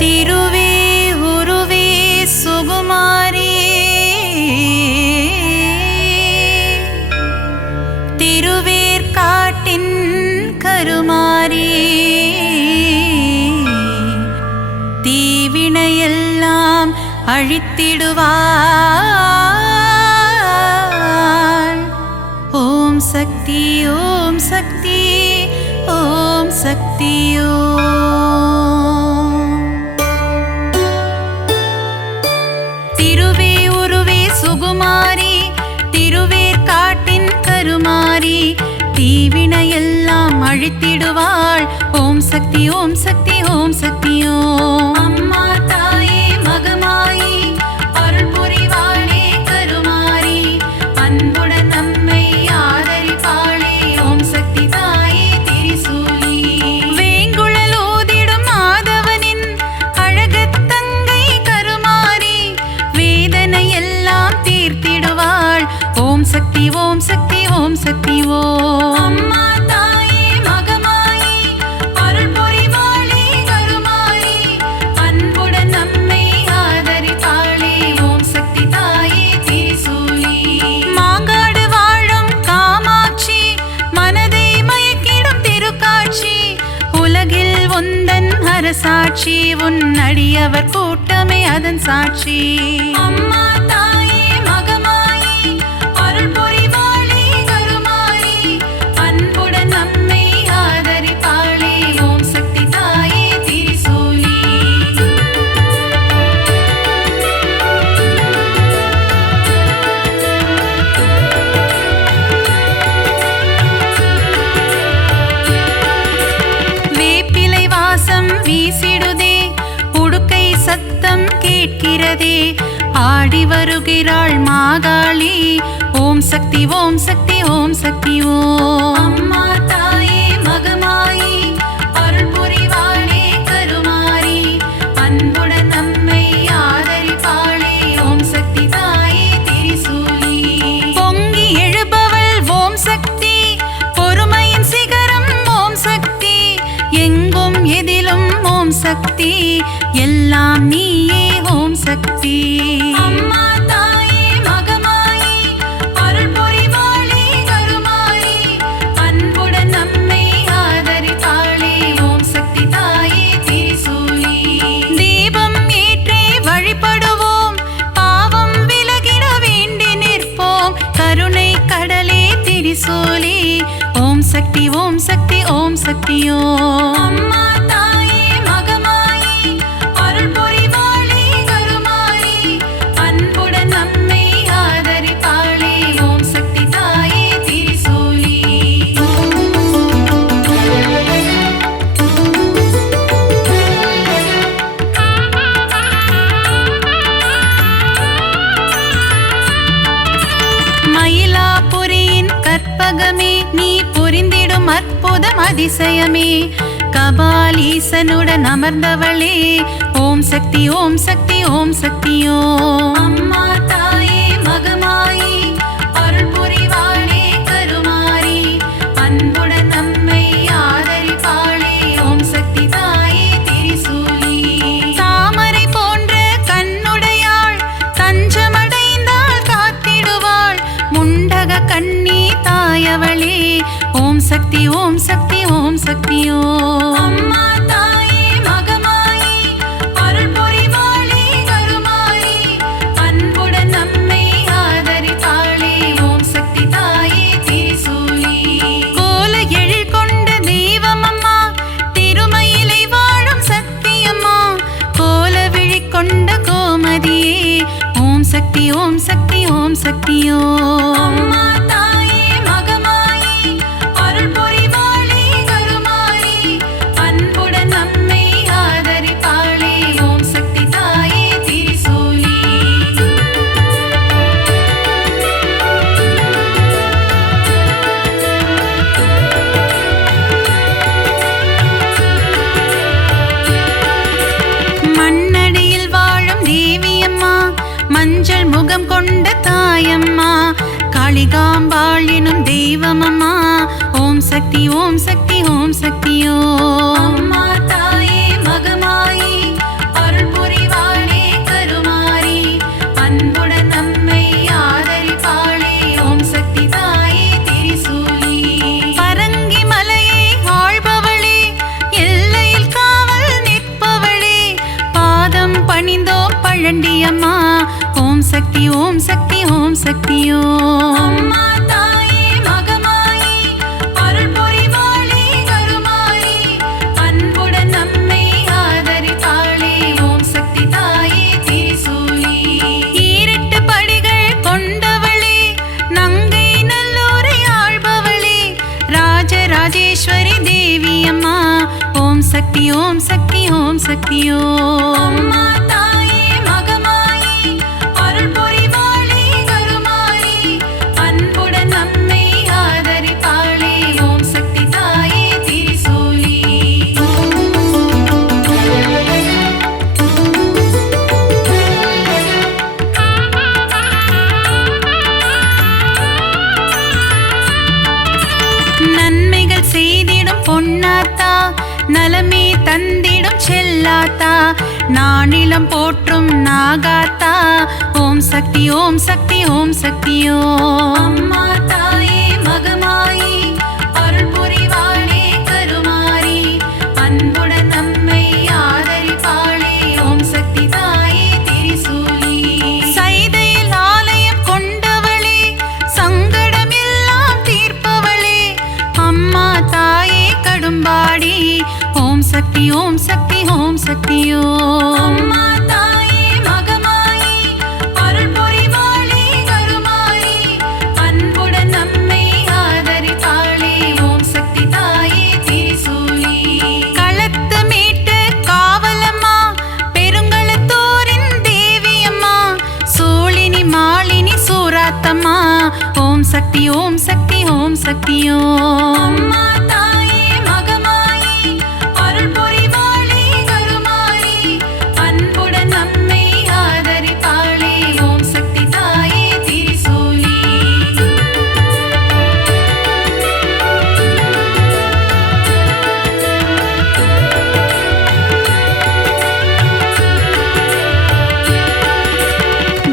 திருவே உருவே சுகுமாரி திருவேற்காட்டின் கருமாரி தீவினையெல்லாம் அழித்திடுவாள். ஓம் சக்தி ஓம் சக்தி ஓம் சக்தி ஓம். திருவே உருவே சுகுமாரி திருவேற்காட்டின் கருமாரி தீவினையெல்லாம் அழித்திடுவாள். ஓம் சக்தி ஓம் சக்தி ஓம் சக்தி ஓம். அம்மா தாயே மகமாயி அருள் புரிவாளே கருமாரி அன்புடன் நம்மை ஆதரிப்பாளே. ஓம் சக்தி தாயே திரிசூலி வேங்குழல் ஓதிடும் மாதவனின் அழகத்தங்கை கருமாரி வேதனை எல்லாம் தீர்த்திடுவாள். ஓம் சக்தி ஓம் சக்தி ஓம் சக்தி ஓம். அம்மா தாயே மகமாயி அருள் புரிவாளே கருமாரி அன்புடன் நம்மை ஆதரிப்பாளே. ஓம் சக்தி தாயே திரிசூலி மாங்காடு வாழும் காமாட்சி மனதை மயக்கிடும் திருக்காட்சி உலகில் உந்தன் அரசாட்சி உன் அடியவர் கூட்டமே அதன் சாட்சி. அம்மா தாயே மகமாயி அருள் புரிவாளே கருமாரி அன்புடன் நம்மை ஆதரிப்பாளே. ஓம் சக்தி தாயே திரிசூலி வேப்பிலை வாசம் வீசிடுதே உடுக்கை சத்தம் கேட்கிறதே ஆடி வருகிறாள் மாகாளி. ஓம் சக்தி ஓம் சக்தி ஓம் சக்தி ஓம். அம்மா தாயே மகமாயி அருள் புரிவாளே கருமாரி அன்புடன் நம்மை ஆதரிப்பாளே. ஓம் சக்தி தாயே திரிசூலி பொங்கி எழுபவள் ஓம் சக்தி பொறுமையின் சிகரம் ஓம் சக்தி எங்கும் எதிலும் ஓம் சக்தி எல்லாம் நீயே ஓம் சக்தி. அம்மா தாயே மகமாயி அருள் புரிவாளே கருமாரி அன்புடன் நம்மை ஆதரிப்பாளே. ஓம் சக்தி தாயே திரிசூலி தீபம் ஏற்றி வழிபடுவோம் பாவம் விலகிட வேண்டி நிற்போம் கருணை கடலே திரிசூலி. ஓம் சக்தி ஓம் சக்தி ஓம் சக்தி ஓம். அம்மா தாயே மகமாயி அருள் புரிவாளே கருமாரி அன்புடன் நம்மை ஆதரிப்பாளே. ஓம் சக்தி தாயே திரிசூலி மயிலாபுரியின் கற்பகமே நீ புரிந்திடும் அற்புதம் அதிசயமே கபாலீசனுடன் அமர்ந்தவளே. ஓம் சக்தி ஓம் சக்தி ஓம் சக்தி ஓம். அம்மா தாயே மகமாயி அருள் புரிவாளே கருமாரி அன்புடன் நம்மை ஆதரிப்பாளே. ஓம் சக்தி தாயே திரிசூலி தாமரை போன்ற கண்ணுடையாள் தஞ்சமடைந்தாள் காத்திடுவாள் முண்டக கண்ணி தாயவளே. ஓம் சக்தி ஓம் சக்தி ஓம் சக்தி ஓம். அம்மா தாயே மகமாயி அருள் புரிவாளே கருமாரி அன்புடன் நம்மை ஆதரிப்பாளே. ஓம் சக்தி தாயே திரிசூலி கோல எழில் கொண்ட தெய்வமம்மா திருமயிலை வாழும் சக்தியம்மா கோல விழி கொண்ட கோமதியே. ஓம் சக்தி ஓம் சக்தி ஓம் சக்தி ஓம். அம்மா தாயே மகமாயி அருள் புரிவாளே கருமாரி அன்புடன் நம்மை ஆதரிப்பாளே. ஓம் சக்தி தாயே திரிசூலி மண்ணடியில் வாழும் தேவியம்மா மஞ்சள் முகம் கொண்ட தாயம்மா காளிகாம்பாள் எனும் தெய்வமம்மா. ஓம் சக்தி ஓம் சக்தி ஓம் சக்தி ஓம். அம்மா தாயே மகமாயி வாழண்டி அம்மா. ஓம் சக்தி ஓம் சக்தி ஓம் சக்தியோ. அம்மா தாயே மகமாயி அருள் புரிவாளே கருமாயி அன்புடன் நம்மை ஆதரிப்பாளே. ஓம் சக்தி தாயே திரிசூலி. ஈரெட்டு படிகள் கொண்டவளே நங்கை நல்லூரை ஆள்பவளே ராஜராஜேஸ்வரி தேவி அம்மா. ஓம் சக்தி ஓம் சக்தி ஓம் சக்தியோ. அம்மா தாயே மகமாயி அருள் புரிவாளே கருமாயி அன்புடன் நம்மை ஆதரிப்பாளே. ஓம் சக்தி தாயே திரிசூலி. நன்மைகள் செய்திடும் பொன்னாத்தா நலமே தந்திடும் செல்லாத்தா நானிலம் போற்றும் நாகாத்தா. ஓம் சக்தி ஓம் சக்தி ஓம் சக்தியோ. அம்மா தாயே மகமாயி அருள் புரிவாளே கருமாரி அன்புடன் நம்மை ஆதரிப்பாளே. ஓம் சக்தி தாயே திரிசூலி. சைதையில் ஆலயம் கொண்டவளே சங்கடம் எல்லாம் தீர்ப்பவளே அம்மா தாயே கடும்பாடி. ஓம் சக்தி ஓம் சக்தி ஓம் சக்தியோ. அம்மா தாயே மகமாயி அருள் புரிவாளே கருமாயி அன்புடன் நம்மை ஆதரிப்பாளே. ஓம் சக்தி தாயே திரிசூலி. களத்து மீட்டு காவலம்மா பெருங்களத்தூரின் தேவி அம்மா சூழினி மாலினி சூராத்தம்மா. ஓம் சக்தி ஓம் சக்தி ஓம் சக்தியோ. அம்மா தாயே மகமாயி அருள் புரிவாளே கருமாயி அன்புடன் நம்மை ஆதரிப்பாளே. ஓம் சக்தி தாயே திரிசூலி.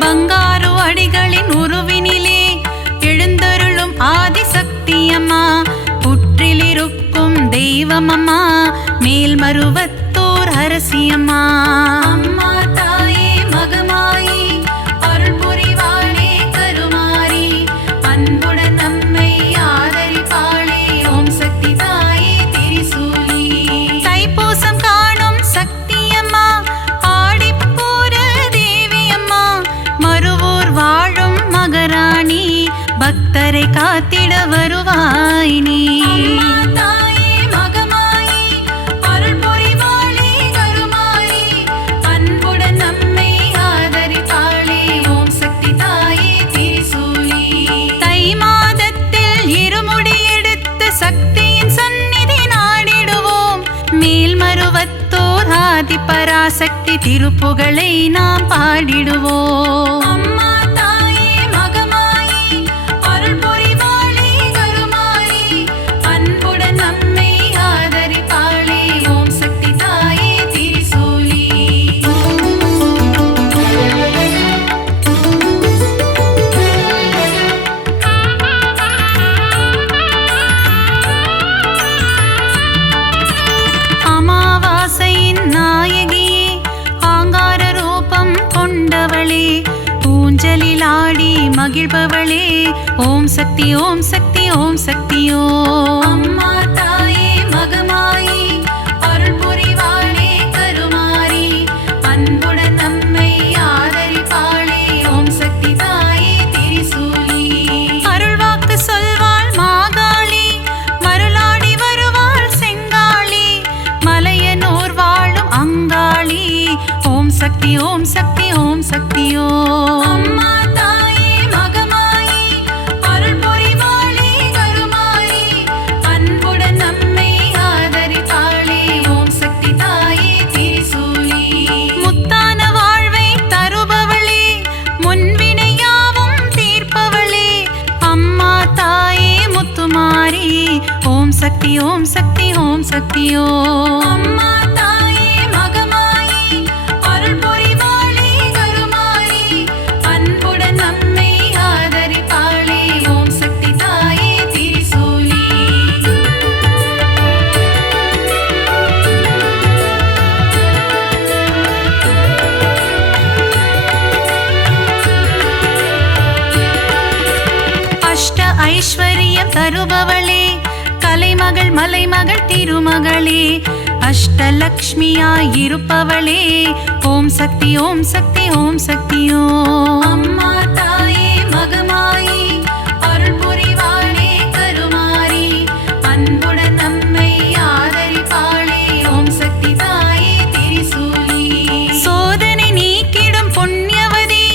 பங்காரு அடிகளின் உருவினிலே எழுந்தருளும் ஆதிசக்தி அம்மா புற்றிலிருக்கும் தெய்வம் அம்மா மேல்மருவத்தூர் அரசி அம்மா. அம்மா தாயே மகமாயி அருள் புரிவாளே கருமாரி அன்புடன் நம்மை ஆதரிப்பாளே. ஓம் சக்தி தாயே திரிசூலி. தைப்பூசம் காணும் சக்தி அம்மா ஆடிப்பூர தேவி அம்மா மருவூர் வாழும் மகராணி பக்தரை காத்திட வருவாய் நீ. அம்மா தாயே மகமாயி அருள் புரிவாளே கருமாயி அன்புடன் நம்மை ஆதரிப்பாளே. ஓம் சக்தி தாயே திரிசூலி. தை மாதத்தில் இருமுடி எடுத்து சக்தியின் சந்நிதி நாடிடுவோம் மேல்மருவத்தூர் ஆதி பராசக்தி திருப்புகழை நாம் பாடிடுவோம். அம்மா தாயே மகமாயி அருள் புரிவாளே கருமாயி அன்புடன் நம்மை ஆதரிப்பாளே. ஓம் சக்தி தாயே திரிசூலி. அமாவாசையின் நாயகியே ஆங்கார ரூபம் கொண்டவளே ஊஞ்சலில் ஆடி மகிழ்பவளே. ஓம் சக்தி ஓம் சக்தி ஓம் சக்தியோ. அம்மா தாயே மகமாயி அருள் புரிவாளே கருமாரி அன்புடன் நம்மை ஆதரிப்பாளே. ஓம் சக்தி தாயே திரிசூலி. அருள்வாக்கு சொல்வாள் மாகாளி மருளாடி வருவாள் செங்காளி மலையனூர் வாழும் அங்காளி. ஓம் சக்தி ஓம் சக்தி ஓம் சக்தியோ. அம்மா தாயே மகமாயி அருள் புரிவாளே கருமாயி அன்புடன் நம்மை ஆதரிப்பாளே. ஓம் சக்தி தாயே திரிசூலி. முத்தான வாழ்வை தருபவளே முன்வினையாவும் தீர்ப்பவளே அம்மா தாயே முத்துமாரி. ஓம் சக்தி ஓம் சக்தி ஓம் சக்தியோ. அம்மா தாயே மகமாயி அருள் புரிவாளே கருமாயி அன்புடன் ஐஸ்வர்யம் தருபவளே, கலைமகள் மலைமகள் திருமகளே, அஷ்டலக்ஷ்மியாய் இருப்பவளே, ஓம் சக்தி ஓம் சக்தி ஓம் சக்தி ஓம். அம்மா தாயே மகமாயி அருள் புரிவாளே கருமாரி, அன்புடன் நம்மை ஆதரிப்பாளே, ஓம் சக்தி தாயே திரிசூலி. சோதனை நீக்கிடும் புண்ணியவதி,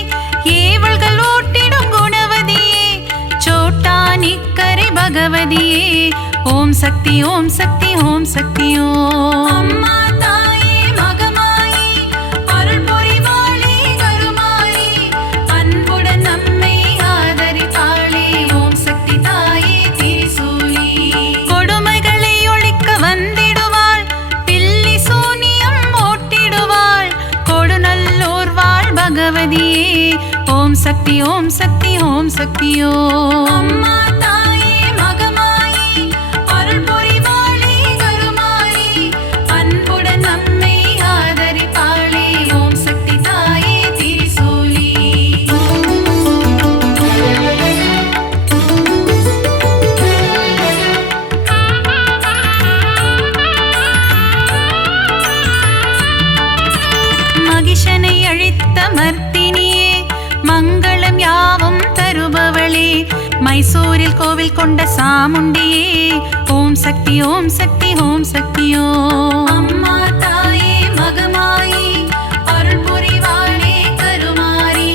ஏவல்கள் ஓட்டிடும் குணவதியே, சோட்டா நிக்கரை பகவதியே, ஓம் சக்தி ஓம் சக்தி ஓம் சக்தி ஓம். அம்மா தாயே மகமாயி அருள் புரிவாளே கருமாரி, அன்புடன் நம்மை ஆதரிப்பாளே, ஓம் சக்தி தாயே திரிசூலி. கொடுமைகளை ஒழிக்க வந்திடுவாள், பில்லி சூனியம் ஓட்டிடுவாள், கொடுநல்லோர் வாழ் பகவதியே, ஓம் சக்தி ஓம் சக்தி ஓம் சக்தி ஓம். அம்மா தாயே மகமாயி அருள் புரிவாளே கருமாரி, அன்புடன் நம்மை ஆதரிப்பாளே, ஓம் சக்தி தாயே திரிசூலி. மகிஷனை அழித்த மர்த்தினியே, மங்களம் யாவும் தருபவளே, மைசூரில் கோவில் கொண்ட சாமுண்டியே, ஓம் சக்தி ஓம் சக்தி ஓம் சக்தி ஓம். அம்மா தாயே மகமாயி அருள் புரிவாளே கருமாரி,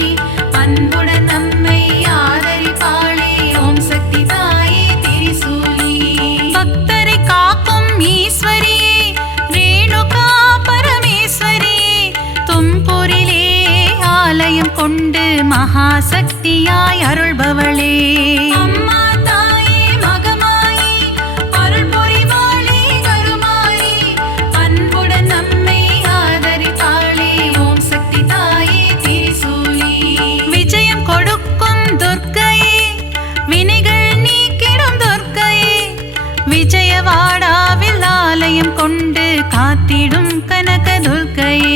அன்புடன் நம்மை ஆதரிப்பாளே, ஓம் சக்தி தாயே திரிசூலி. பக்தரை காக்கும் ஈஸ்வரியே, ரேணுகா பரமேஸ்வரியே, தும்பூரிலே ஆலயம் கொண்டு மகாசக்தியாய் அருள்பவளே, அம்மா தாயே மகமாயி அருள் புரிவாளே கருமாரி, அன்புடன் நம்மை ஆதரிப்பாளே, ஓம் சக்தி தாயே திரிசூலி. விஜயம் கொடுக்கும் துர்க்கையே, வினைகள் நீக்கிடும் துர்க்கையே, விஜயவாடாவில் ஆலயம் கொண்டு காத்திடும் கனக துர்க்கையே,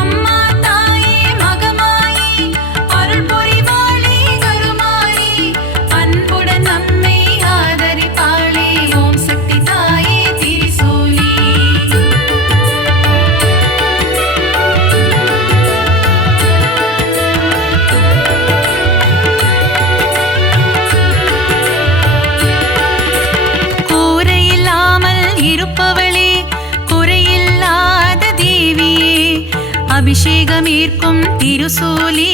அம்மா தாயே மகமாயி அருள் புரிவாளே கருமாரி, அன்புடன் நம்மை ஆதரிப்பாளே, ஓம் சக்தி தாயே திரிசூலி. கூரையில்லாமல் இருப்பவளே, குறையில்லாத தேவியே, அபிஷேகம் ஈர்க்கும் திருசூலி,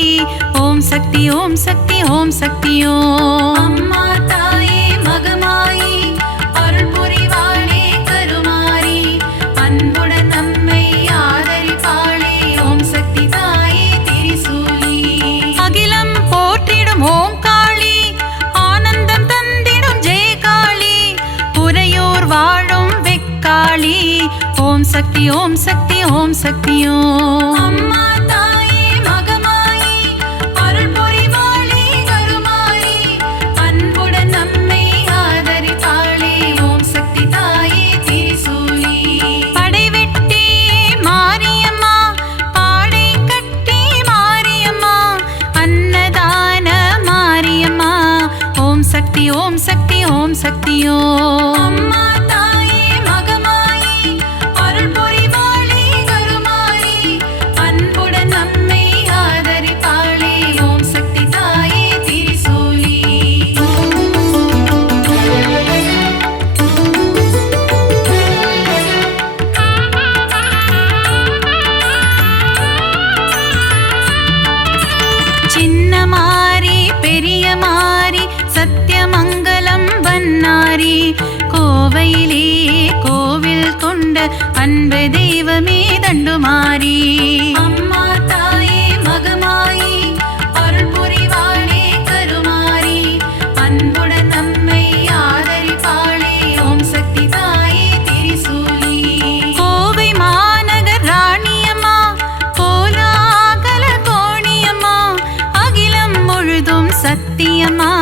ஓம் சக்தி ஓம் சக்தி ஓம் சக்தி ஓம். அம்மா தாயே மகமாயி அருள் புரிவாளே கருமாரி, அன்புடன் நம்மை ஆதரிப்பாளே, ஓம் சக்தி தாயே திரிசூலி. அகிலம் போற்றிடும் ஓம் காளி, ஆனந்தம் தந்திடும் ஜெயகாளி, உறையூர் வாழும் வெக்காளி, ஓம் சக்தி ஓம் சக்தி ஓம் சக்தி ஓம். அம்மா தாயே மகமாயி அருள் புரிவாளே கருமாரி, அன்புடன் நம்மை ஆதரிப்பாளே, ஓம் சக்தி தாயே திரிசூலி. படைவெட்டி மாரியம்மா, பாடை கட்டி மாரியம்மா, அன்னதான மாரியம்மா, ஓம் சக்தி ஓம் சக்தி ஓம் சக்தி ஓம். அம்மா தாயே மகமாயி அருள் புரிவாளே கருமாரி, அன்புடன் நம்மை ஆதரிப்பாளே, ஓம் சக்தி தாயே திரிசூலி. சின்ன மாரி பெரிய மாரி, சத்தியமங்கலம் வன்னாரி, கோவையிலே கோவில் கொண்ட அன்பு தெய்வமே தண்டுமாரி, அம்மா தாயே மகமாயி அருள் புரிவாளே கருமாரி, அன்புடன் நம்மை ஆதரிப்பாளே, ஓம் சக்தி தாயே திரிசூலி. கோவை மாநகர் ராணியம்மா, கோலாகல கோணியம்மா, அகிலம் முழுதும் சத்தியம்மா,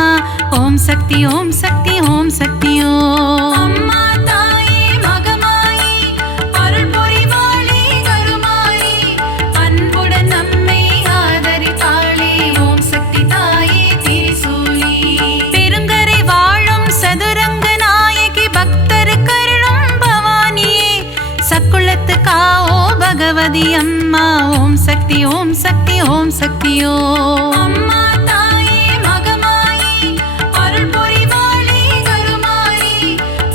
ஓம் சக்தி ஓம் சக்தி ஓம் சக்தி ஓம். அம்மா தாயே மகமாயி அருள் புரிவாளே கருமாரி, அன்புடன் நம்மை ஆதரிப்பாளே, ஓம் சக்தி தாயே திரிசூலி. பெருங்கரை ஓ பகவதி அம்மா ஓம் சக்தி ஓம் சக்தி ஓம் சக்தியோ அம்மா தாயே மகமாயி அருள் புரிவாளே கருமாயி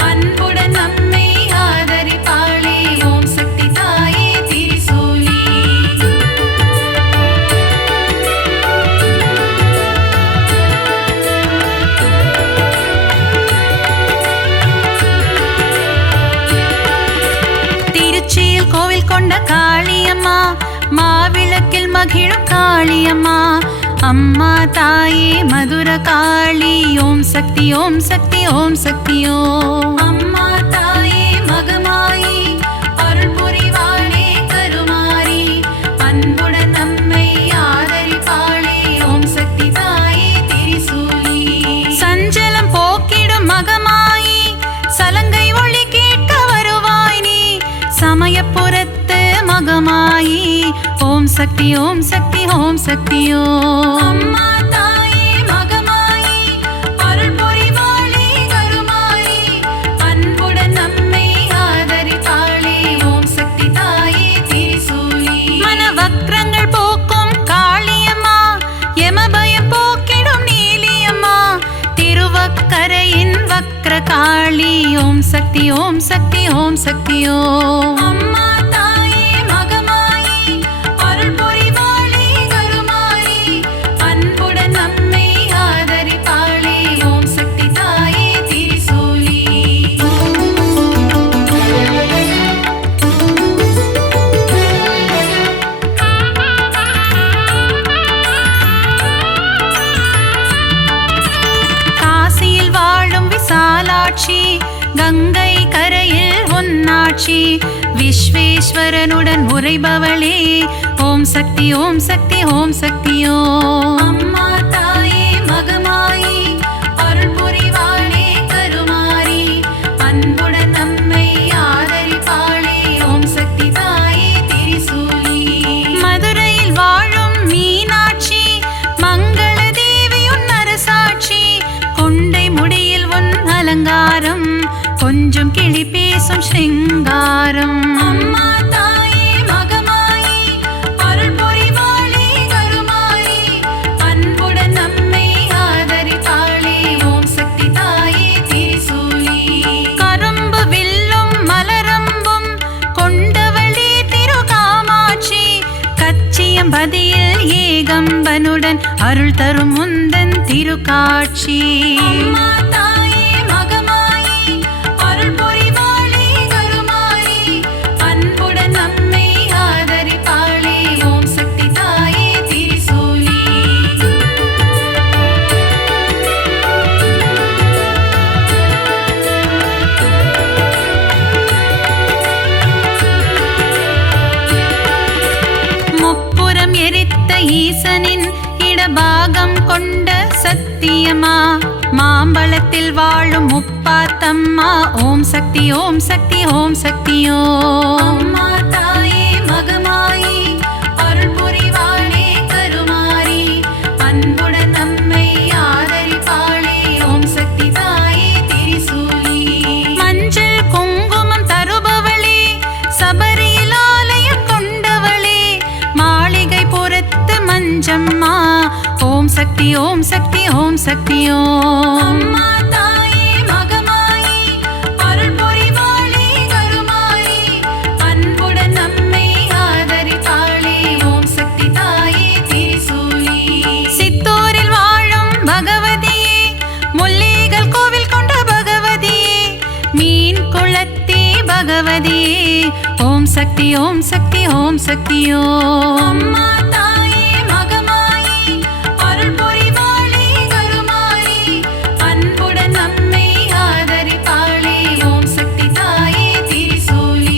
அன்புடன் நம்மை ஆதரிப்பாளே ஓம் சக்தி தாயே திரிசூலி திருச்சியில் கோவில் கொண்ட காளியம்மா மாவிளக்கில் மகிழும் காளியம்மா அம்மா தாயே மதுர காளி ஓம் சக்தி ஓம் சக்தி ஓம் சக்தியோ அம்மா தாயே மகமாயி அருள் புரிவாளே கருமாரி அன்புடன் நம்மை ஆதரிப்பாளே ஓம் சக்தி தாயே திரிசூலி சஞ்சலம் போக்கிடும் மகமாயி சலங்கை ஒளி கேட்க வருவாய் நீ சமயபுரத்து மகமாயி ஓம் சக்தி ஓம் சக்தி ஓம் சக்தியோ அம்மா தாயே மகமாயி அருள் புரிவாளே கருமாரி அன்புடன் நம்மை ஆதரிப்பாளே ஓம் சக்தி தாயே திரிசூலி மனவக்ரங்கள் போக்கும் காளியம்மா யமபயம் போக்கிடும் நீலியம்மா திருவக்கரையின் வக்ர காளி ஓம் சக்தி ஓம் சக்தி ஓம் சக்தியோ அம்மா தாயே மகமாயி அருள் புரிவாளே கருமாரி அன்புடன் நம்மை ஆதரிப்பாளே ஓம் சக்தி தாயே திரிசூலி காசியில் வாழும் விசாலாட்சி கங்கை கரையில் உன்னாட்சி விஸ்வேஸ்வரனுடன் உரைபவளே ஓம் சக்தி ஓம் சக்தி ஓம் சக்தியோ அம்மா தாயே மகமாயி அருள் புரிவாளே கருமாரி அன்புடன் நம்மை ஆதரிப்பாளே ஓம் சக்தி தாயே திரிசூலி மதுரையில் வாழும் மீனாட்சி மங்கள தேவியுன் அரசாட்சி கொண்டை முடியில் உன் அலங்காரம் கொஞ்சம் கிளி பேசும் ஸ்ருங்காரம் அம்மா தாயே மகமாயி அருள் புரிவாளே கருமாரி அன்புடன் நம்மை ஆதரிப்பாளே ஓம் சக்தி தாயே திரிசூலி கரும்பு வில்லும் மலரம்பும் கொண்டவளே திருகாமாட்சி கச்சியம்பதியில் ஏகம்பனுடன் அருள் தரும் முந்தன் திருக்காட்சி அம்மா தாயே மகமாயி அருள் புரிவாளே கருமாரி அன்புடன் நம்மை ஆதரிப்பாளே ஓம் சக்தி தாயே திரிசூலி முப்புறம் எரித்த ஈசனின் இடபாகம் கொண்ட சத்தியமா மாம்பழத்தில் வாழும் முப்பாத்தம்மா ஓம் சக்தி ஓம் சக்தி ஓம் சக்தியோ அம்மா தாயே மகமாயி அருள் புரிவாளே கருமாரி அன்புடன் நம்மை ஆதரிப்பாளே ஓம் சக்தி தாயே திரிசூலி மஞ்சள் குங்குமம் தருபவளே சபரியில் ஆலயம் கொண்டவளே மாளிகை புறத்து மஞ்சம்மா ஓம் சக்தி ஓம் சக்தி ஓம் சக்தியோ அம்மா தாயே மகமாயி அருள் புரிவாளே கருமாரி அன்புடன் நம்மை ஆதரிப்பாளே ஓம் சக்தி தாயே திரிசூலி சித்தூரில் வாழும் பகவதியே முல்லைகள் கோவில் கொண்ட பகவதியே மீன் குளத்தே பகவதியே ஓம் சக்தி ஓம் சக்தி ஓம் சக்தியோ அம்மா தாயே மகமாயி அருள் புரிவாளே கருமாரி அன்புடன் நம்மை ஆதரிப்பாளே ஓம் சக்தி தாயே திரிசூலி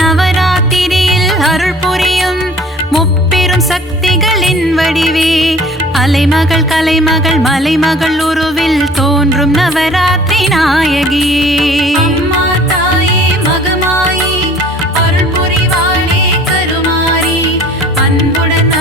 நவராத்திரியில் அருள் புரியும் முப்பெரும் சக்திகளின் வடிவே அலைமகள் கலைமகள் மலைமகள் உருவில் தோன்றும் நவராத்திரி நாயகியே அம்மா தாயே மகமாயி அருள் புரிவாளே கருமாரி அன்புடன்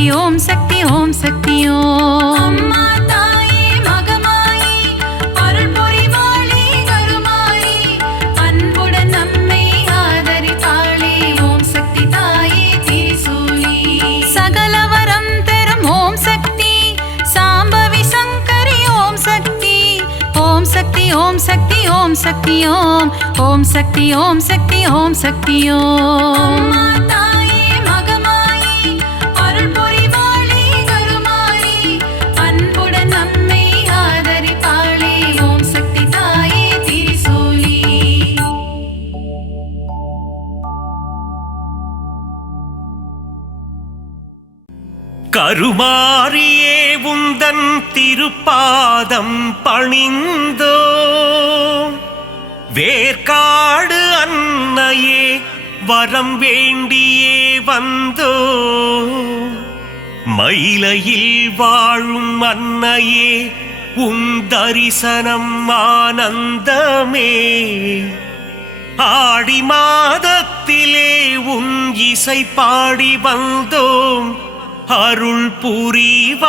சக்தி ஓம் சக்தி ஓம் சக்தி ஓம். அம்மா தாயே மகமாயி அருள் புரிவாளே கருமாயி அன்புடன் நம்மை ஆதரிப்பாளே ஓம் சக்தி தாயே திரிசூலி. சகலவரம் தரும் ஓம் சக்தி சாம்பவி சங்கரி ஓம் சக்தி. ஓம் சக்தி ஓம் சக்தி ஓம் சக்தி ஓம். ஓம் சக்தி ஓம் சக்தி ஓம் சக்தி ஓம். கருமாரியே உந்தன் திருப்பாதம் பணிந்தோ வேர்க்காடு அன்னையே வரம் வேண்டியே வந்தோ மயிலையில் வாழும் அன்னையே உன் தரிசனம் ஆனந்தமே ஆடி மாதத்திலே உன் இசை பாடி வந்தோம் அருள் புரிவாயே.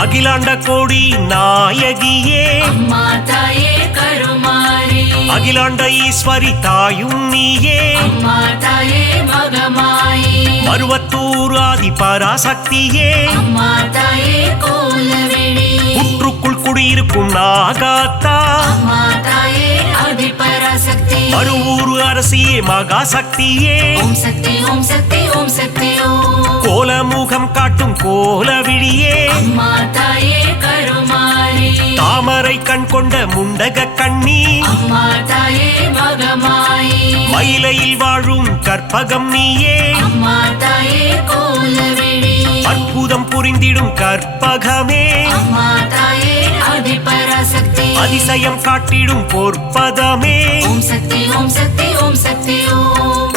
அகிலாண்ட கோடி நாயகியே அம்மா தாயே கருமாரி. அகிலாண்ட ஈஸ்வரி தாயும் நீயே அம்மா தாயே மகமாயி. மருவத்தூர் ஆதி பராசக்தியே அம்மா தாயே கோலவிழி. புற்றுக்குள் குடியிருக்கும் நாகாத்தா அம்மா தாயே ஆதி பராசக்தி. மருவூர் அரசியே மகாசக்தியே ஓம் சக்தி ஓம் சக்தி ஓம் சக்தி ஓம். கோலமுகம் காட்டும் கோலவிழியே அம்மா தாயே கருமாரி. தாமரை கண் கொண்ட முண்டக கண்ணி அம்மா தாயே மகமாயி. மயிலையில் வாழும் கற்பகம் நீயே அம்மா தாயே கோலவிழி. அற்புதம் புரிந்திடும் கற்பகமே அம்மா தாயே ஆதி பராசக்தி. அதிசயம் காட்டிடும் பொற்பதமே ஓம் சக்தி ஓம் சக்தி ஓம் சக்தி ஓம்.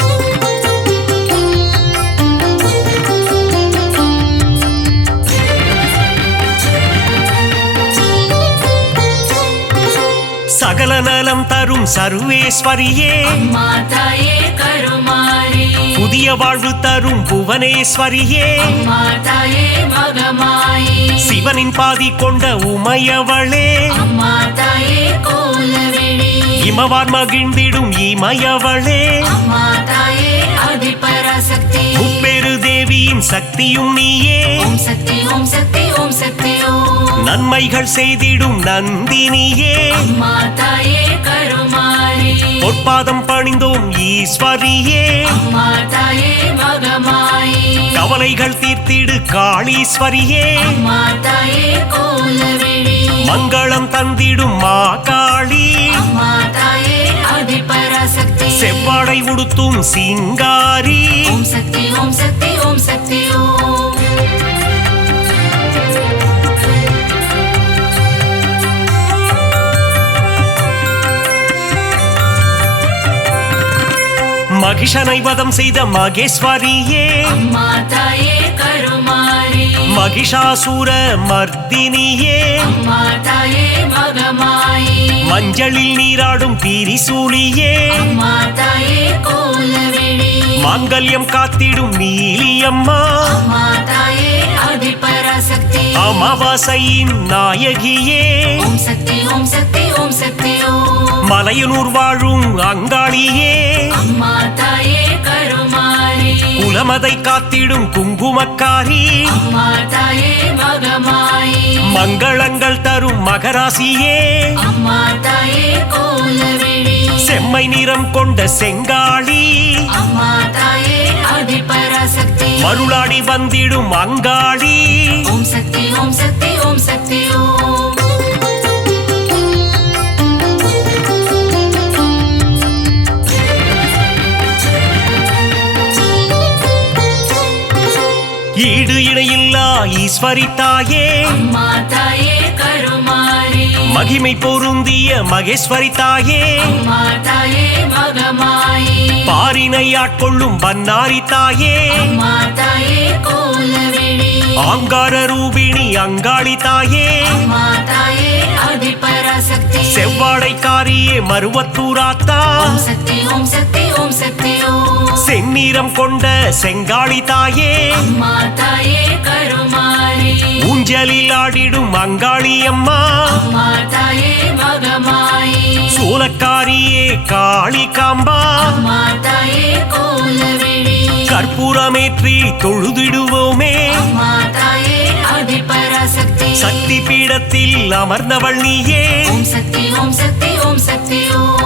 சகல நலம் தரும் சர்வேஸ்வரியே அம்மா தாயே கருமாரி. புதிய வாழ்வு தரும் புவனேஸ்வரியே அம்மா தாயே மகமாயி. சிவனின் பாதி கொண்ட உமையவளே அம்மா தாயே கோலவிழி. இமவார் மகிழ்ந்திடும் இமயவளே அம்மா தாயே ஆதி பராசக்தி. முப்பெரு தேவியின் சக்தியும் நீயே ஓம் சக்தி ஓம் சக்தி ஓம் சக்தி ஓம். நன்மைகள் செய்திடும் நந்தினியே அம்மா தாயே கருமாரி. பொற்பாதம் பணிந்தோம் ஈஸ்வரியே அம்மா தாயே மகமாயி. கவலைகள் தீர்த்திடு காளீஸ்வரியே அம்மா தாயே கோலவிழி. மங்களம் தந்திடும் மாகாளி அம்மா தாயே ஆதி பராசக்தி. செவ்வாடை உடுத்தும் சிங்காரி ஓம் சக்தி ஓம் சக்தி ஓம் சக்தி ஓம். மகிஷனை வதம் செய்த மகேஸ்வரியே அம்மா தாயே கருமாரி. மகிஷாசூர மர்தினியே அம்மா தாயே மகமாயி. மஞ்சளில் நீராடும் திரிசூலியே அம்மா தாயே கோலவிழி. மாங்கல்யம் காத்திடும் நீலியம்மா அம்மா தாயே ஆதி பராசக்தி. அமாவாசையின் நாயகியே ஓம் சக்தி ஓம் சக்தி ஓம் சக்தி ஓம். மலையனூர் வாழும் அங்காளியே அம்மா தாயே கருமாரி. குலமதை காத்திடும் குங்குமக்காரி அம்மா தாயே மகமாயி. மங்களங்கள் தரும் மகராசியே அம்மா தாயே கோலவிழி. செம்மை நிறம் கொண்ட செங்காளி அம்மா தாயே ஆதி பராசக்தி. மருளாடி வந்திடும் அங்காளி ஓம் சக்தி ஓம் சக்தி ஓம் சக்தி ஓம். ஈடு இணையில்லா ஈஸ்வரி தாயே அம்மா தாயே கருமாரி. மகிமை பொருந்திய மகேஸ்வரி தாயே அம்மா தாயே மகமாயி பாரினை ஆட்கொள்ளும் பன்னாரி தாயே அம்மா தாயே கோலவிழி ஆங்கார ரூபிணி அங்காளி தாயே அம்மா தாயே ஆதிபராசக்தி செவ்வாடைக்காரியே மருவத்தூராத்தா ஓம் சக்தி ஓம் சக்தி ஓம் சக்தி ஓம் செந்நிறம் கொண்ட செங்காளி தாயே அம்மா தாயே கருமாரி ஊஞ்சலில் ஆடிடும் அங்காளி அம்மா அம்மா தாயே மகமாயி சூலக்காரியே காளி காம்பா அம்மா தாயே கோலவிழி கற்பூரமேற்றி தொழுதிடுவோமே அம்மா தாயே ஆதிபராசக்தி சக்தி பீடத்தில் அமர்ந்தவள் நீயே ஓம் சக்தி ஓம் சக்தி ஓம் சக்தி ஓம்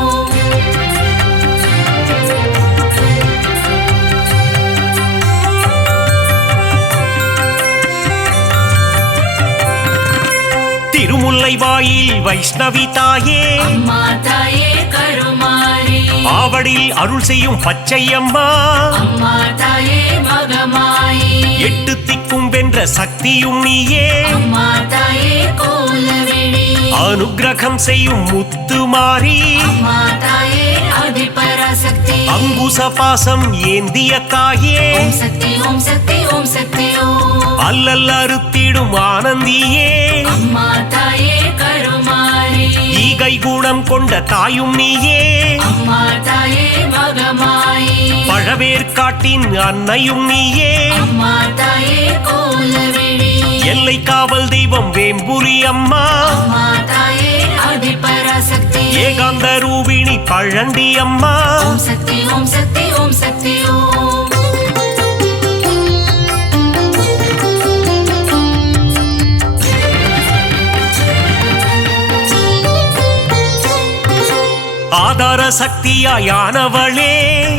திருமுல்லை வாயில் வைஷ்ணவி தாயே அம்மா தாயே கருமாரி ஆவடில் அருள் செய்யும் பச்சையம்மா அம்மா தாயே மகமாயி எட்டு திக்கும் வென்ற சக்தியும் நீயே அம்மா தாயே கோலவிழி அனுக்கிரகம் செய்யும் முத்துமாரி அம்மா தாயே ஆதிபராசக்தி அங்குச பாசம் ஏந்திய தாயே ஓம் சக்தி ஓம் சக்தி ஓம் சக்தி ஓம் அல்லல் அறுத்திடும் ஆனந்தியே அம்மா தாயே கருமாரி ஈகை குணம் கொண்ட தாயும் நீயே அம்மா தாயே மகமாயி பழவேற்காட்டின் அன்னையும் நீயே அம்மா தாயே கோலவிழி எல்லை காவல் தெய்வம் வேம்புரி அம்மா அம்மா தாயே ஆதிபராசக்தி ஏகாந்த ரூபிணி பழண்டி அம்மா ஓம் சக்தி ஓம் சக்தி ஓம் சக்தி ஓம் ஆதார சக்தியாயானவளே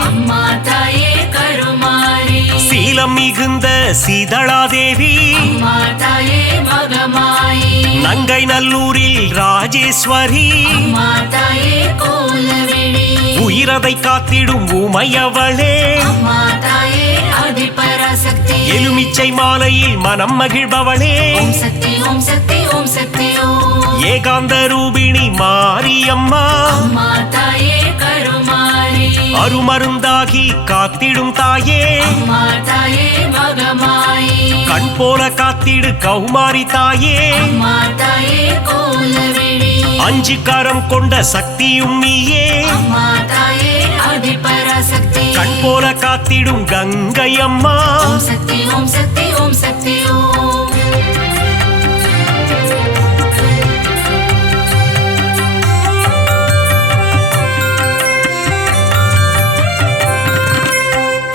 அம்மா தாயே கருமாரி சீலம் மிகுந்த சீதளாதேவி அம்மா தாயே மகமாயி நங்கை நல்லூரில் ராஜேஸ்வரி அம்மா தாயே கோலவிழி உயிரதை காத்திடும் உமையவளே அம்மா தாயே ஆதிபராசக்தி எலுமிச்சை மாலையில் மனம் மகிழ்பவளே ஓம் சக்தி ஓம் சக்தி ஓம் சக்தி ஓம் ஏகாந்த ரூபிணி மாரியம்மா அம்மா தாயே கருமாரி அருமருந்தாகி காத்திடும் தாயே அம்மா தாயே மகமாயி கண் போல காத்திடு கௌமாரி தாயே அம்மா தாயே கோலவிழி அஞ்சு கரம் கொண்ட சக்தியும் நீயே அம்மா தாயே ஆதிபராசக்தி கண் போல காத்திடும் கங்கை அம்மா ஓம் சக்தி ஓம் சக்தி ஓம் சக்தி ஓம்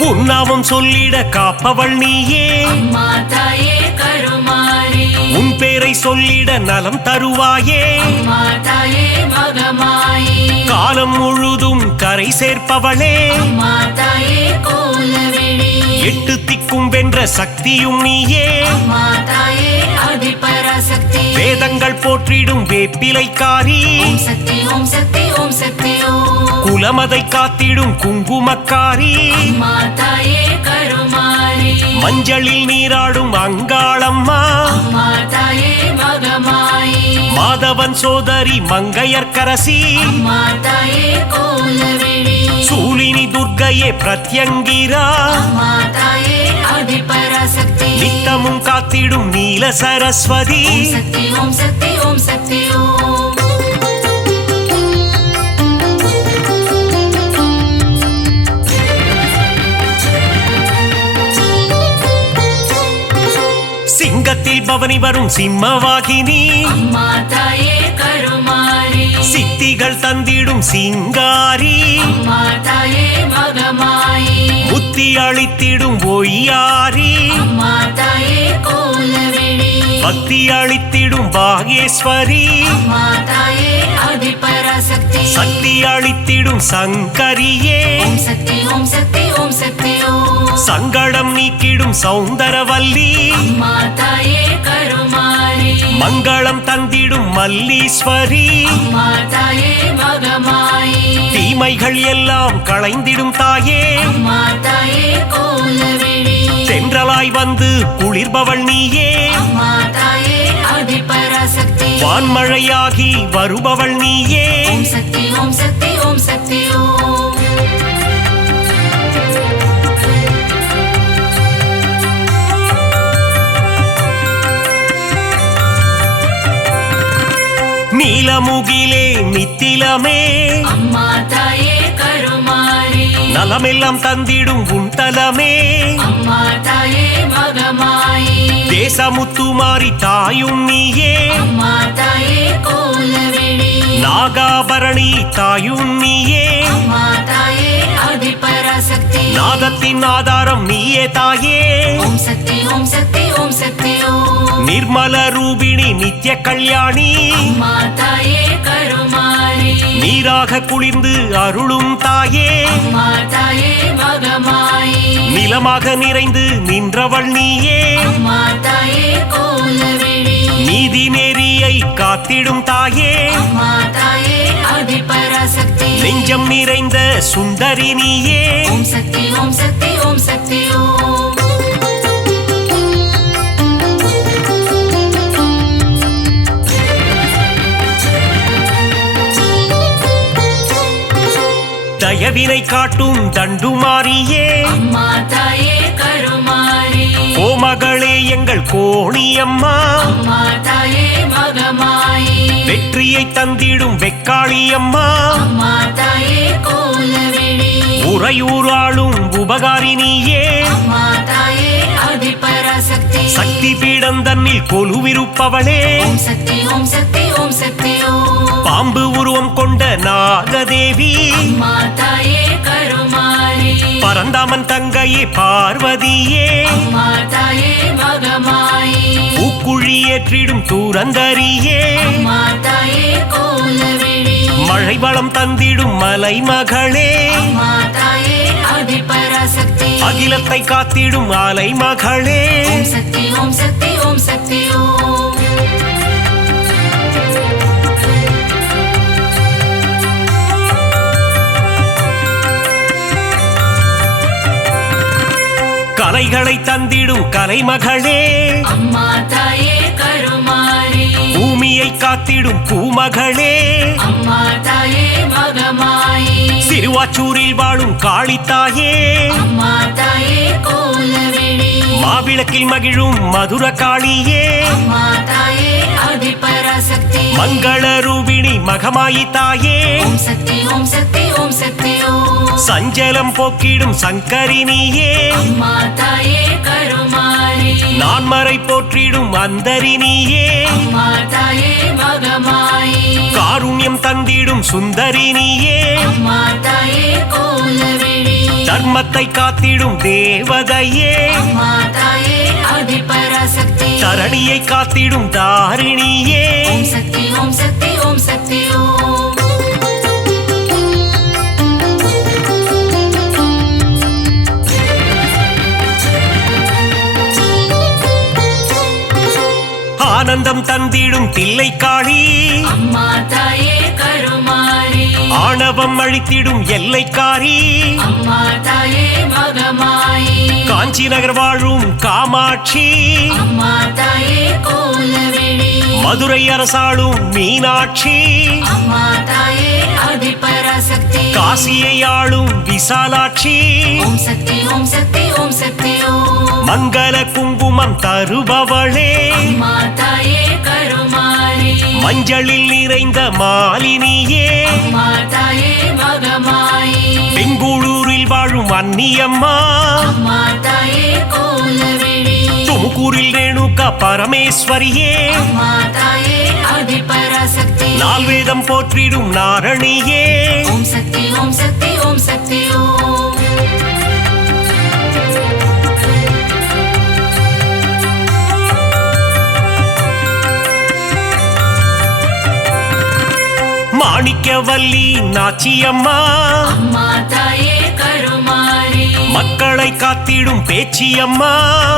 உன்னாமம் சொல்லிட காப்பவள் நீயே அம்மா தாயே கருமாரி உன் பேரை சொல்லிட நலம் தருவாயே அம்மா தாயே மகமாயி காலம் முழுதும் கரை சேர்ப்பவளே அம்மா தாயே கோலவிழி எட்டு திக்கும் வென்ற சக்தியும் நீயே அம்மா தாயே ஆதிபராசக்தி வேதங்கள் போற்றிடும் வேப்பிலைக்காரி ஓம் சக்தி ஓம் சக்தி ஓம் சக்தி ஓம் குலமதை காத்திடும் குங்குமக்காரி அம்மா தாயே கருமாரி மஞ்சளில் நீராடும் அங்காளம்மா அம்மா தாயே மகமாயி மாதவன் சோதரி மங்கையர்க்கரசி அம்மா தாயே கோலவிழி சூலினி துர்க்கையே பிரத்யங்கிரா அம்மா தாயே ஆதிபராசக்தி நித்தமும் காத்திடும் நீல சரஸ்வதி ஓம் சக்தி ஓம் சக்தி ஓம் சக்தி ஓம் சிங்கத்தில் பவனி வரும் சிம்மவாகினி அம்மா தாயே கருமாரி சித்திகள் தந்திடும் சிங்காரி அம்மா தாயே மகமாயி புத்தி அளித்திடும் ஒய்யாரி அம்மா தாயே கோலவிழி பக்தி அளித்திடும் பாகேஸ்வரி அம்மா தாயே ஆதிபராசக்தி சக்தி அளித்திடும் சங்கரியே ஓம் சக்தி ஓம் சக்தி ஓம் சக்தி ஓம் சங்கடம் நீக்கிடும் சௌந்தரவல்லி அம்மா தாயே கருமாரி மங்களம் தந்திடும் மல்லீஸ்வரி அம்மா தாயே மகமாயி தீமைகள் எல்லாம் களைந்திடும் தாயே அம்மா தாயே கோலவிழி தென்றலாய் வந்து குளிர்பவள் நீயே அம்மா தாயே ஆதிபராசக்தி வான்மழையாகி வருபவள் நீயே ஓம் சக்தி ஓம் சக்தி ஓம் சக்தி ஓம் நீலமுகிலே நித்திலமே அம்மா தாயே கருமாரி நலமெல்லாம் தந்திடும் உன் தலமே அம்மா தாயே மகமாயி தேசமுத்துமாரி தாயும் நீயே அம்மா தாயே கோலவிழி நாகாபரணி தாயும் நீயே அம்மா தாயே ஆதிபராசக்தி நாதத்தின் ஆதாரம் நீயே தாயே ஓம் சக்தி ஓம் சக்தி ஓம் சக்தி ஓம் நிர்மல ரூபிணி நித்ய கல்யாணி அம்மா தாயே கருமாரி நீராக குளிர்ந்து அருளும் தாயே அம்மா தாயே மகமாயி நிலமாக நிறைந்து நின்றவள் நீயே அம்மா தாயே கோலவிழி நீதி நெறியை காத்திடும் தாயே அம்மா தாயே ஆதிபராசக்தி நெஞ்சம் நிறைந்த சுந்தரி நீயே ஓம் சக்தி ஓம் சக்தி ஓம் சக்தி ஓம் தயவினை காட்டும் தண்டுமாரியே அம்மா தாயே கருமாரி கோமகளே எங்கள் கோணியம்மா அம்மா தாயே மகமாயி வெற்றியை தந்திடும் வெக்காளியம்மா அம்மா தாயே கோலவிழி உறையூராளும் உபகாரினியே அம்மா தாயே ஆதிபராசக்தி சக்தி பீடம் தன்னில் கொலுவிருப்பவளே ஓம் சக்தி ஓம் சக்தி ஓம் சக்தி ஓம் பாம்பு உருவம் கொண்ட நாகதேவி அம்மா தாயே கருமாரி பரந்தாமன் தங்கையே பார்வதியே அம்மா தாயே மகமாயி பூக்குழி ஏற்றிடும் தூரந்தரியே அம்மா தாயே கோலவிழி மழை வளம் தந்திடும் மலைமகளே அம்மா தாயே ஆதிபராசக்தி அகிலத்தை காத்திடும் அலைமகளே ஓம் சக்தி ஓம் சக்தி ஓம் சக்தி ஓம் கலைகளை தந்திடும் கலைமகளே அம்மா தாயே கருமாரி பூமியை காத்திடும் பூமகளே அம்மா தாயே மகமாயி சிறுவாச்சூரில் வாழும் காளித்தாயே அம்மா தாயே கோலவிழி மாவிளக்கில் மகிழும் மதுர காளியே அம்மா தாயே ஆதிபராசக்தி மங்கள ரூபிணி மகமாயி தாயே ஓம் சக்தி ஓம் சக்தி ஓம் சக்தி ஓம் சஞ்சலம் போக்கிடும் சங்கரினியே அம்மா தாயே கருமாரி நான்மறை போற்றிடும் அந்தரினியே அம்மா தாயே மகமாயி காருண்யம் தந்திடும் சுந்தரினியே அம்மா தாயே கோலவிழி தர்மத்தை காத்திடும் தேவதையே அம்மா தாயே ஆதிபராசக்தி தரணியை காத்திடும் தாரிணியே ஓம் சக்தி ஓம் சக்தி ஓம் சக்தி ஓம் ஆனந்தம் தந்திடும் தில்லைக்காளி அம்மா தாயே கருமாரி ஆணவம் அழித்திடும் எல்லைக்காரி அம்மா தாயே மகமாயி காஞ்சி நகர் வாழும் காமாட்சி அம்மா தாயே கோலவிழி மதுரை அரசாளும் மீனாட்சி அம்மா தாயே ஆதிபராசக்தி காசியை ஆளும் விசாலாட்சி ஓம் சக்தி ஓம் சக்தி ஓம் சக்தி ஓம் மங்கள குங்குமம் தருபவளே அம்மா தாயே கருமாரி மஞ்சளில் நிறைந்த மாலினியே அம்மா தாயே மகமாயி பெங்களூரில் வாழும் அன்னியம்மா அம்மா தாயே கோலவிழி துமுக்கூரில் ரேணுகா பரமேஸ்வரியே அம்மா தாயே ஆதிபராசக்தி நால்வேதம் போற்றிடும் நாரணியே ஓம் சக்தி ஓம் சக்தி ஓம் சக்தி ஓம் மாணிக்கவல்லி நாச்சியம்மா அம்மா தாயே கருமாரி மக்களை காத்திடும் பேச்சியம்மா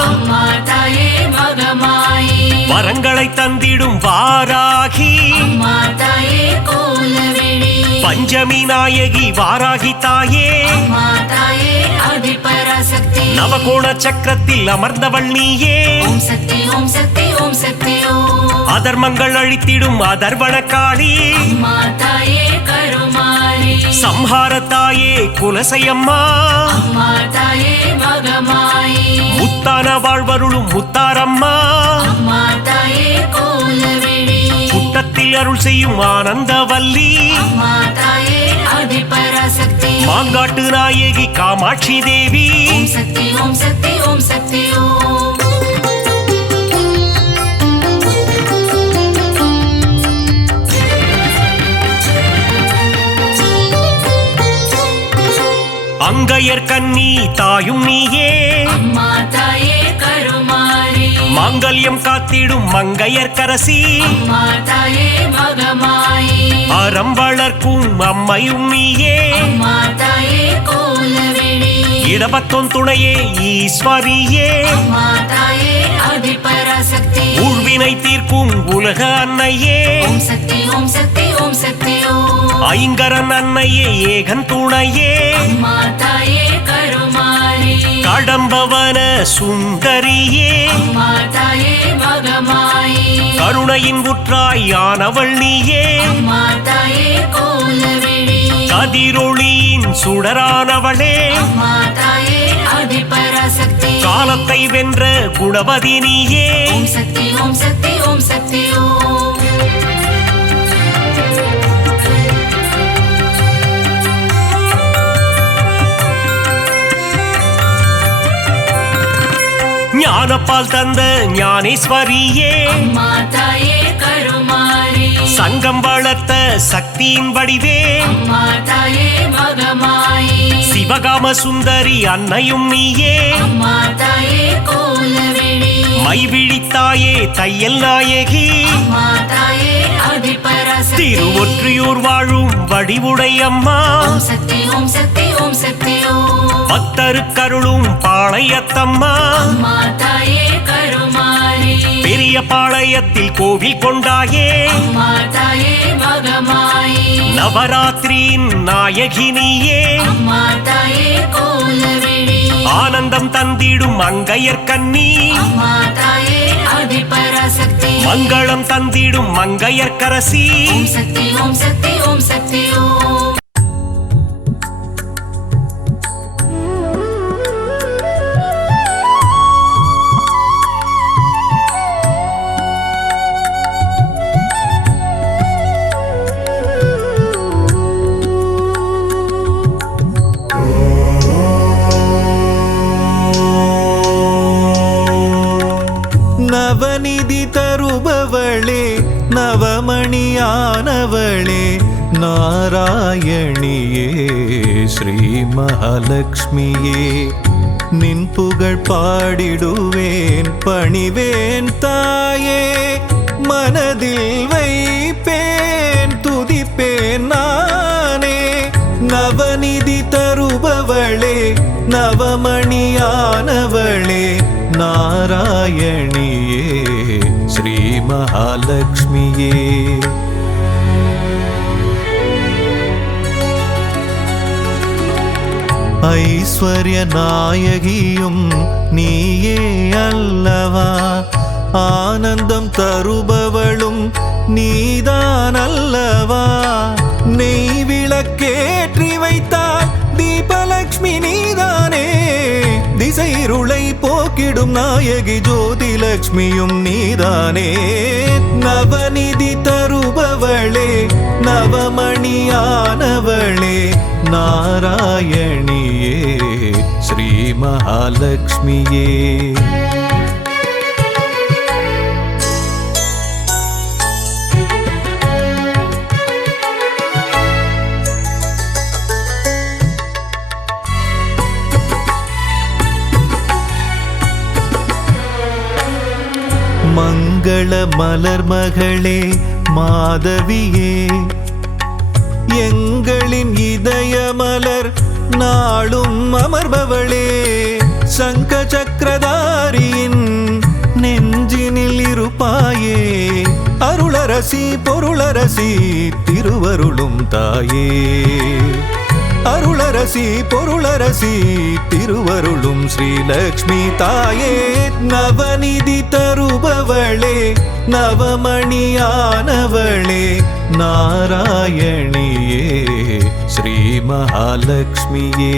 அம்மா தாயே மகமாயி வரங்களை தந்திடும் வாராகி அம்மா தாயே கோலவிழி பஞ்சமி நாயகி வாராகி தாயே அம்மா தாயே ஆதிபராசக்தி நவகோண சக்கரத்தில் அமர்ந்தவள் நீயே ஓம் சக்தி ஓம் சக்தி ஓம் சக்தி ஓம் அதர்மங்கள் அழித்திடும் அதர்வன காளி அம்மா தாயே கருமாரி சம்ஹார தாயே குலசையம்மா அம்மா தாயே மகமாயி முத்தான வாழ்வருளும் முத்தாரம்மா அம்மா தாயே கோலவிழி புட்டத்தில் அருள் செய்யும் ஆனந்தவல்லி அம்மா தாயே ஆதிபராசக்தி மாங்காட்டு நாயகி காமாட்சி தேவி ஓம் சக்தி ஓம் சக்தி ஓம் சக்தி ஓம் அங்கையர் கண்ணி தாயும் நீயே அம்மா தாயே கருமாரி மாங்கல்யம் காத்திடும் மங்கையர் கரசி அம்மா தாயே மகமாயி அறம் வளர்க்கும் அம்மையும் நீயே அம்மா தாயே கோலவிழி இடபத்தோன் துணையே ஈஸ்வரியே அம்மா தாயே ஆதிபராசக்தி ஊழ்வினை தீர்க்கும் உலக அன்னையே ஓம் சக்தி ஓம் சக்தி ஓம் சக்தி ஓம் ஐங்கரன் அன்னையே ஏகன் துணையே அம்மா தாயே கருமாரி கடம்பவன சுந்தரியே அம்மா தாயே மகமாயி கருணையின் உற்றாயானவள் நீயே அம்மா தாயே கோலவிழி கதிரொளியின் சுடரானவளே அம்மா தாயே ஆதிபராசக்தி காலத்தை வென்ற குணவதி நீயே ஓம் சக்தி ஓம் சக்தி ஓம் சக்தி ஓம் ஞானப்பால் தந்த ஞானேஸ்வரியே அம்மா தாயே கருமாரி சங்கம் வளர்த்த சக்தியின் வடிவே அம்மா தாயே மகமாயி சிவகாம சுந்தரி அன்னையும் நீயே அம்மா தாயே கோலவிழி மைவிழித்தாயே தையல் நாயகி அம்மா தாயே ஆதிபராசக்தி திருவொற்றியூர் வாழும் வடிவுடை அம்மா ஓம் சக்தி ஓம் சக்தி ஓம் சக்தி ஓம் பக்தருக்கருளும் பாளையத்தம்மா அம்மா தாயே கருமாரி பெரிய பாளையத்தில் கோவில் கொண்டாயே அம்மா தாயே மகமாயி நவராத்திரியின் நாயகினியே அம்மா தாயே கோலவிழி ஆனந்தம் தந்திடும் மங்கையர் கண்ணி அம்மா தாயே ஆதிபராசக்தி மங்களம் தந்திடும் மங்கையர் கரசி ஓம் சக்தி ஓம் சக்தி ஓம் சக்தி ஓம் நவநிதி தருபவளே நவமணியானவளே நாராயணியே ஸ்ரீ மகாலட்சுமியே நின் புகழ் பாடிடுவேன் பணிவேன் தாயே மனதில் வைப்பேன் துதிப்பேன் நானே நவநிதி தருபவளே நவமணியானவளே நாராயணியே ஸ்ரீ மகாலட்சுமியே ஐஸ்வர்ய நாயகியும் நீயே அல்லவா ஆனந்தம் தருபவளும் நீதான் அல்லவா நெய் விளக்கேற்றி வைத்தால் தீபலக்ஷ்மி நீதானே திசைருளை போக்கிடும் நாயகி ஜோதிலக்ஷ்மியும் நீதானே நவநிதி தருபவளே நவமணியானவளே நாராயணியே ஸ்ரீ மகாலட்சுமியே மங்கள மலர் மகளே மாதவியே எங்களின் இதய மலர் நாளும் அமர்பவளே சங்க சக்கரதாரியின் நெஞ்சினில் இருப்பாயே அருளரசி பொருளரசி திருவருளும் தாயே அருளரசி பொருளரசி திருவருளும் ஸ்ரீலக்ஷ்மி தாயே நவநிதி தருபவளே நவமணியானவளே நாராயணியே ஸ்ரீ மகாலட்சுமியே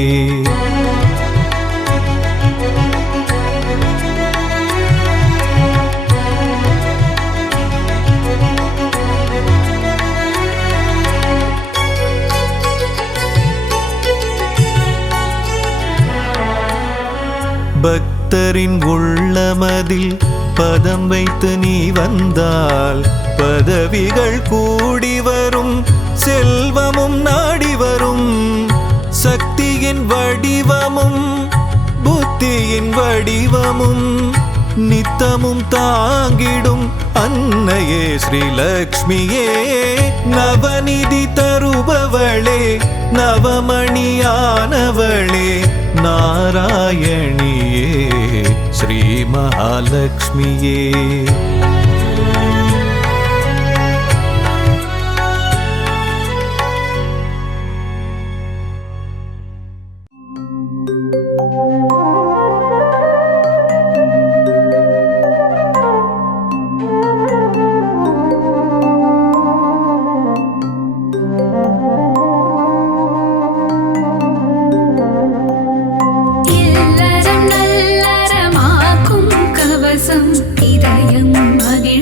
பக்தரின் உள்ளமதில் பதம் வைத்து நீ வந்தால் பதவிகள் கூடி வரும் செல்வமும் நாடி வரும் சக்தியின் வடிவமும் புத்தியின் வடிவமும் நித்தமும் தாங்கிடும் அன்னையே ஸ்ரீலக்ஷ்மியே நவநிதி தருபவளே நவமணியானவளே நாராயணியே ஸ்ரீ மகாலட்சுமியே இல்லறம் நல்லறமாக்கும் கவசம் இதயம் மகிழ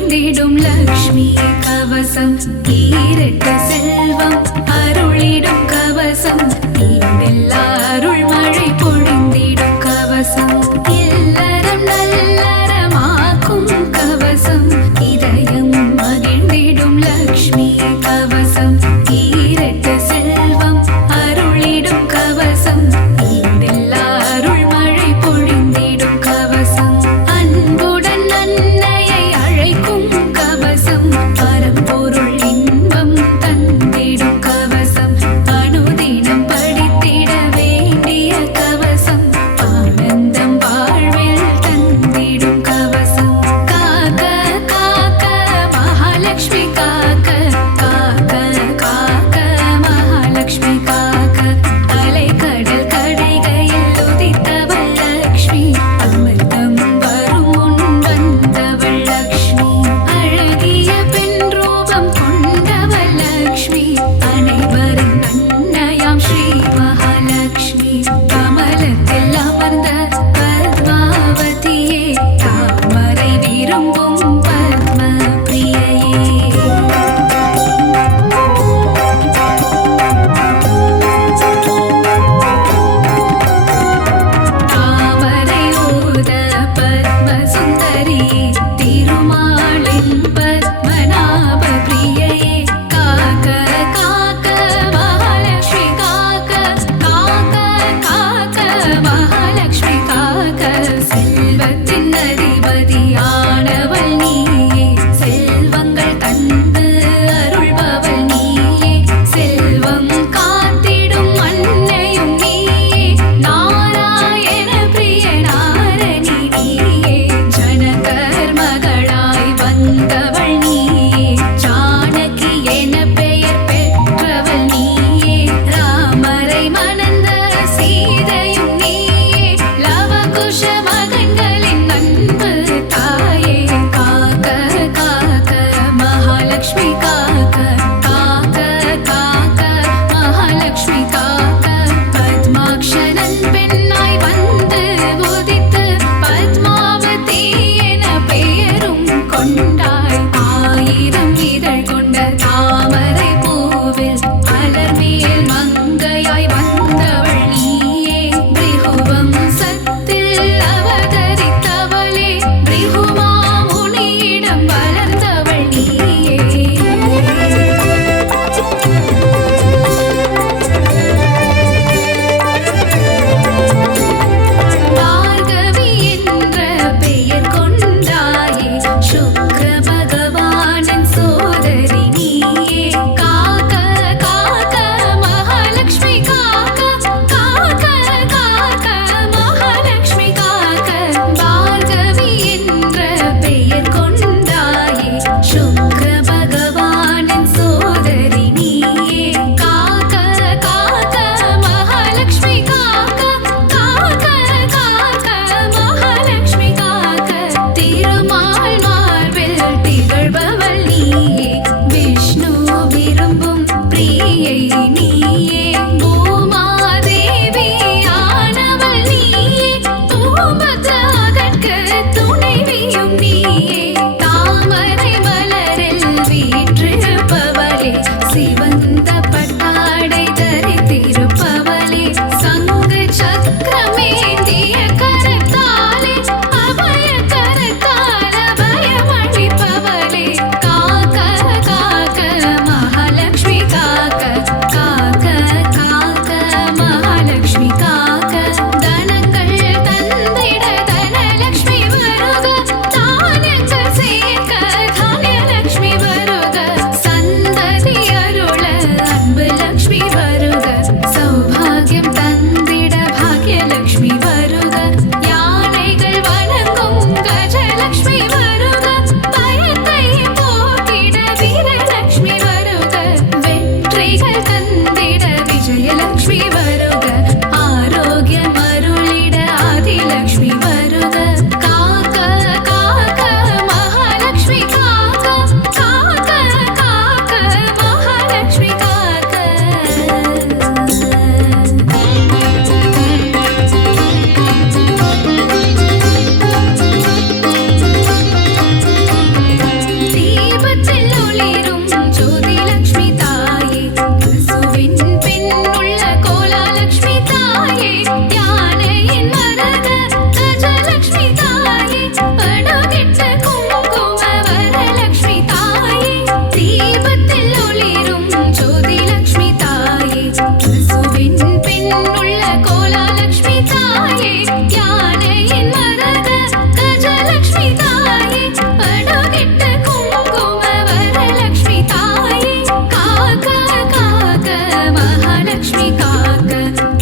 மகாலட்சுமி காக்க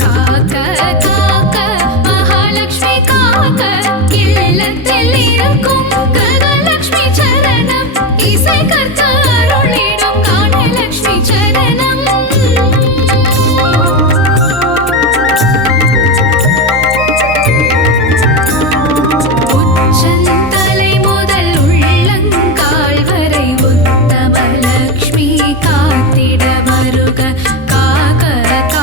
காக்க காக்க மகாலட்சுமி காக்க இல்லத்தில் இருக்கும் கனலட்சுமி சரணம் இசை கற்று அருளிடும் கானலட்சுமி சரணம் உச்சந்தலை முதல் உள்ளங்கால் வரை உத்தம லட்சுமி காத்திட வருக காக்க காக்க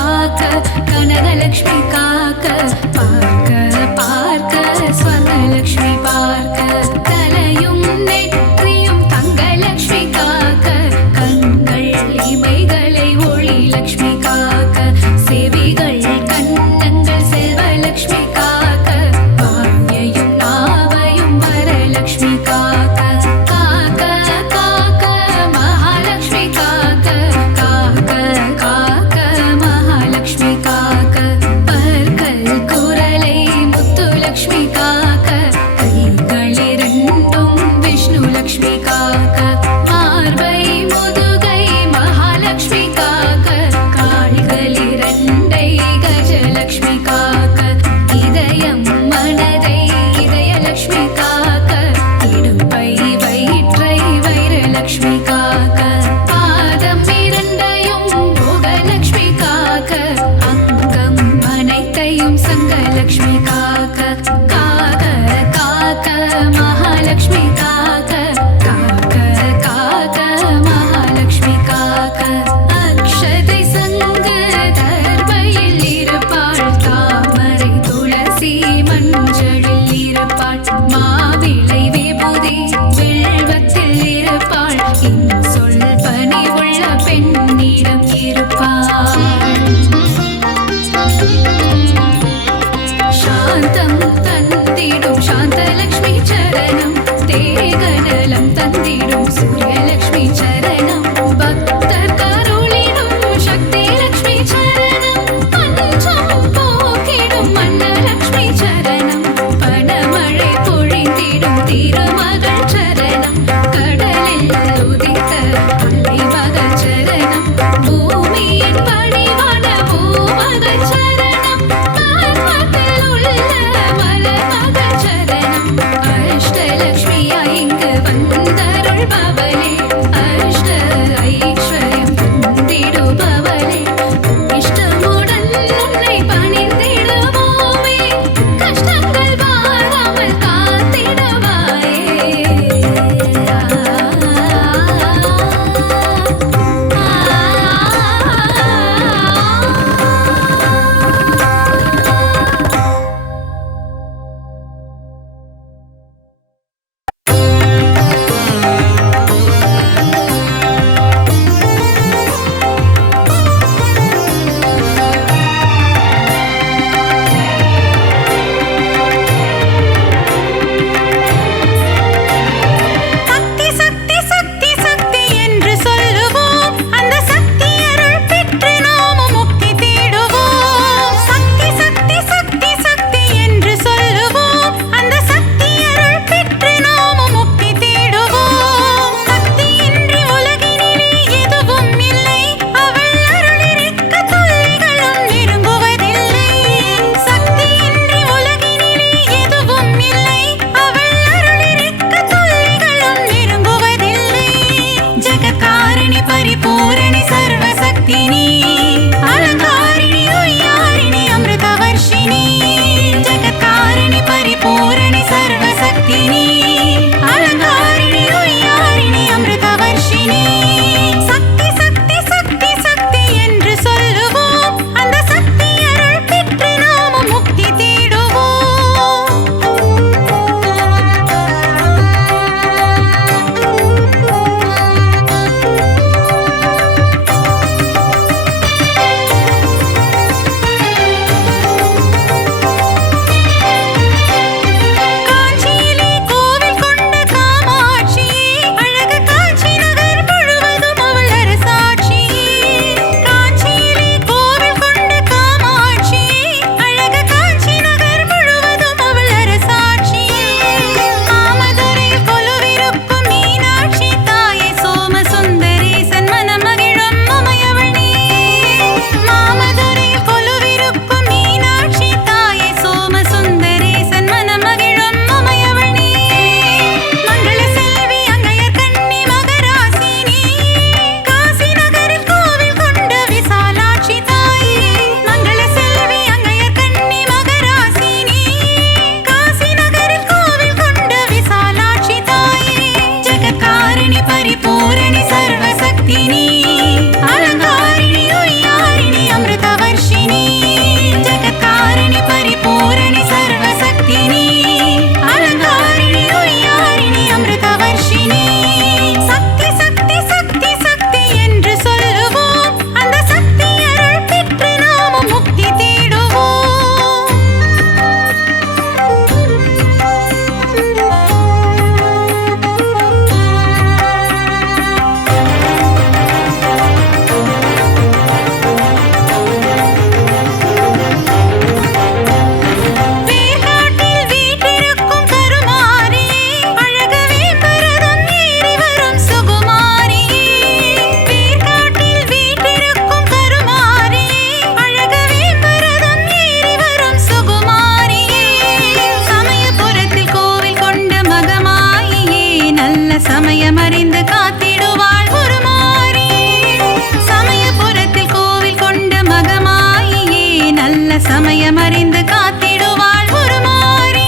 சமயம் அறிந்து காத்திடுவாள் ஒரு மாறி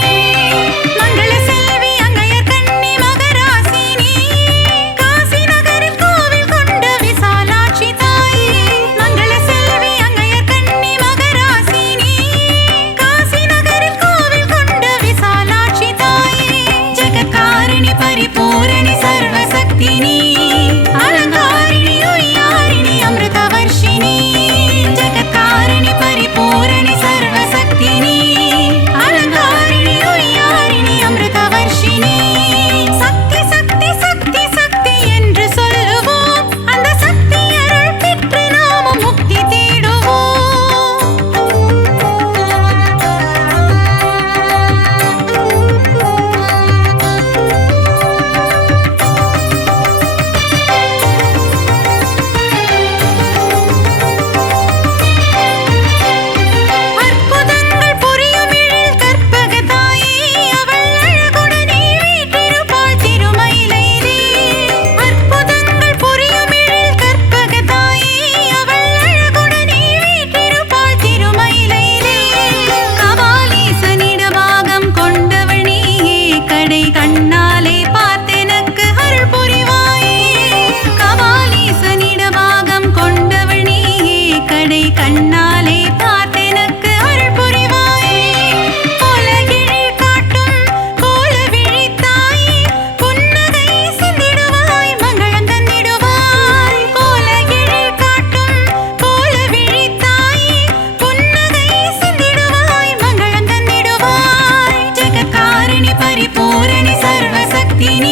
மங்கள செல்வி அங்கையர் கண்ணி மகராசினி காசி நகரில் கோவில் கொண்ட விசாலாட்சி தாயே மங்கள செல்வி அங்கையர் கண்ணி மகராசினி காசி நகரில் கோவில் கொண்ட விசாலாட்சி தாயே ஜெகத்காரிணி பரிபூரணி சர்வசக்தினி அலங்காரிணி உய்யாரிணி அமிர்தவர்ஷினி ஜெகத்காரிணி பரிபூரணி சர்வசக்தினி அலங்காரிணி உய்யாரிணி அமிர்தவர்ஷினி சக்தி சக்தி சக்தி சக்தி என்று சொல்லுவோம் அந்த சக்தி அருள் பெற்று நாமும் முக்தி தேடுவோம் அற்புதங்கள் புரியும் எழில் கற்பக தாயே அவள் அழகுடனே வீற்றிருப்பாள் திருமயிலையிலே அற்புதங்கள் புரியும் எழில் கற்பக தாயே அவள் அழகுடனே வீற்றிருப்பாள் திருமயிலையிலே கபாலீசனிடமாகம் கொண்டவள் நீயே கடை கண்ணாலே பார்த்தெனக்கு அருள் புரிவாயே கபாலீசனிடமாகம் கொண்டவள் நீயே கடை கண்ணாலே பார்த்தெனக்கு அருள் புரிவாயே கோலகிழி காட்டும் கோலவிழி தாயே புன்னகை சிந்திடுவாய் மங்களம் தந்திடுவாய் கோலகிழி காட்டும் கோலவிழி தாயே புன்னகை சிந்திடுவாய் மங்களம் தந்திடுவாய் ஜெகத்காரிணி பரிபூரணி சர்வசக்தினி